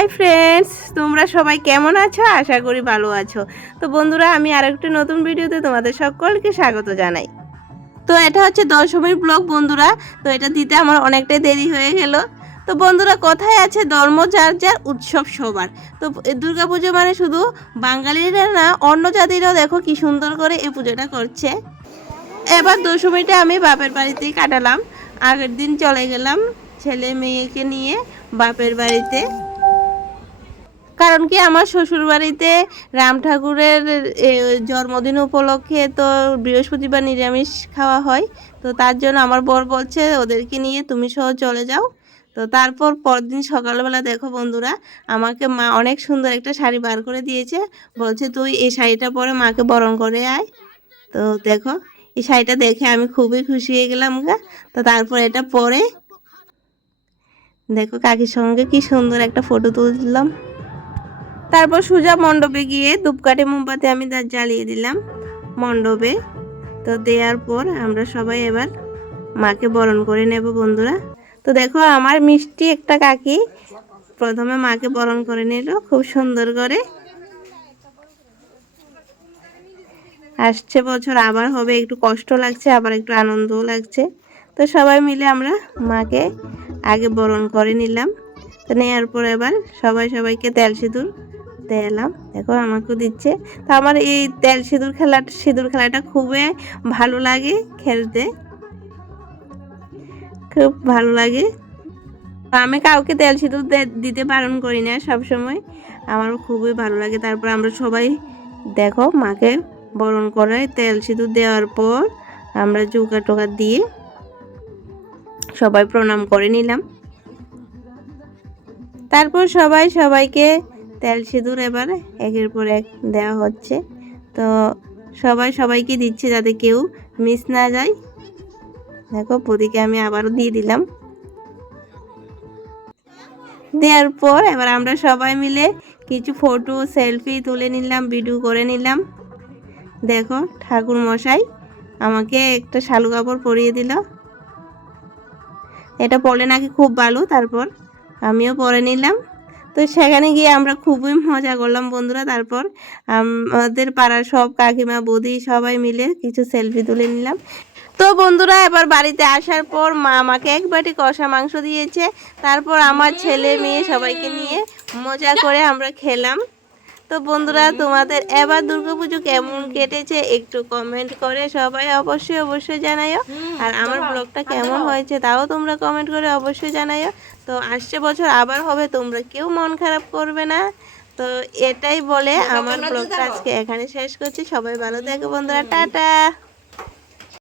Hi friends, তোমরা সবাই কেমন আছো? আশা করি ভালো আছো। তো বন্ধুরা, আমি আরেকটি নতুন ভিডিওতে তোমাদের সকলকে স্বাগত জানাই। তো এটা হচ্ছে দশমীর ব্লগ বন্ধুরা, তো এটা দিতে আমার অনেকটাই দেরি হয়ে গেল। তো বন্ধুরা, কথায় আছে ধর্ম যার যার উৎসব সবার। তো দুর্গা পুজো মানে শুধু বাঙালিরা না, অন্য জাতিরাও দেখো কি সুন্দর করে এই পুজোটা করছে। এবার দশমীটা আমি বাপের বাড়িতেই কাটালাম। আগের দিন চলে গেলাম ছেলে মেয়েকে নিয়ে বাপের বাড়িতে। কারণ কি আমার শ্বশুর বাড়িতে রাম ঠাকুরের জন্মদিন উপলক্ষে তো বৃহস্পতিবার নিরামিষ খাওয়া হয়। তো তার জন্য আমার বর বলছে, ওদেরকে নিয়ে তুমি সহ চলে যাও। তো তারপর পরদিন সকালবেলা দেখো বন্ধুরা, আমাকে মা অনেক সুন্দর একটা শাড়ি বার করে দিয়েছে। বলছে, তুই এই শাড়িটা পরে মাকে বরণ করে আয়। তো দেখো, এই শাড়িটা দেখে আমি খুবই খুশি হয়ে গেলাম গা। তো তারপর এটা পরে দেখো কাকির সঙ্গে কি সুন্দর একটা ফটো তুললাম। তারপর সুজা মণ্ডপে গিয়ে ধূপকাঠি মোমবাতি আমি তার জ্বালিয়ে দিলাম মণ্ডপে। তো দেওয়ার পর আমরা সবাই এবার মাকে বরণ করে নেব বন্ধুরা। তো দেখো আমার মিষ্টি একটা কাকি প্রথমে মাকে বরণ করে নিল, খুব সুন্দর করে। আসছে বছর, আবার হবে, একটু কষ্ট লাগছে, আবার একটু আনন্দও লাগছে। তো সবাই মিলে আমরা মাকে আগে বরণ করে নিলাম। তো নেওয়ার পর এবার সবাই সবাইকে তেল সিঁদুর দিলাম দেখো আমাকেও দিচ্ছে। তো আমার এই তেল সিঁদুর খেলা, সিঁদুর খেলাটা খুবই ভালো লাগে খেলতে। খুব ভালো লাগে। আমি কাউকে তেল সিঁদুর দিতে বারণ করি না সবসময়। আমার খুবই ভালো লাগে। তারপর আমরা সবাই দেখো মাকে বরণ করে তেল সিঁদুর দেওয়ার পর আমরা চৌকা টোকা দিয়ে সবাই প্রণাম করে নিলাম। তারপর সবাই সবাইকে তেল সিঁদুর এবার, একের পর এক দেওয়া হচ্ছে। তো সবাই সবাইকে দিচ্ছে যাতে কেউ মিস না যায়। দেখো প্রদীকে আমি আবারও দিয়ে দিলাম। দেওয়ার পর এবার আমরা সবাই মিলে কিছু ফটো, সেলফি তুলে নিলাম, ভিডিও করে নিলাম। দেখো, ঠাকুর মশাই আমাকে একটা শালু কাপড় পরিয়ে দিল। এটা পরে নাকি খুব ভালো, তারপর আমিও পরে নিলাম। তো সেখানে গিয়ে আমরা খুবই মজা করলাম বন্ধুরা। তারপর আমাদের পাড়ার সব কাকিমা, বৌদি সবাই মিলে কিছু সেলফি তুলে নিলাম। তো বন্ধুরা, এবার বাড়িতে আসার পর মা আমাকে এক বাটি কষা মাংস দিয়েছে। তারপর আমার ছেলে মেয়ে সবাইকে নিয়ে মজা করে আমরা খেলাম। তো বন্ধুরা তোমাদের এবার দুর্গাপুজো কেমন কেটেছে একটু কমেন্ট করে সবাই অবশ্যই অবশ্যই জানাইও। আর আমার ব্লগটা কেমন হয়েছে তাও তোমরা কমেন্ট করে অবশ্যই জানাইও। তো আসছে বছর আবার হবে তোমরা কেউ মন খারাপ করবে না। তো এটাই বলে আমার ব্লগটা আজকে এখানে শেষ করছি। সবাই ভালো থেকো বন্ধুরা টাটা।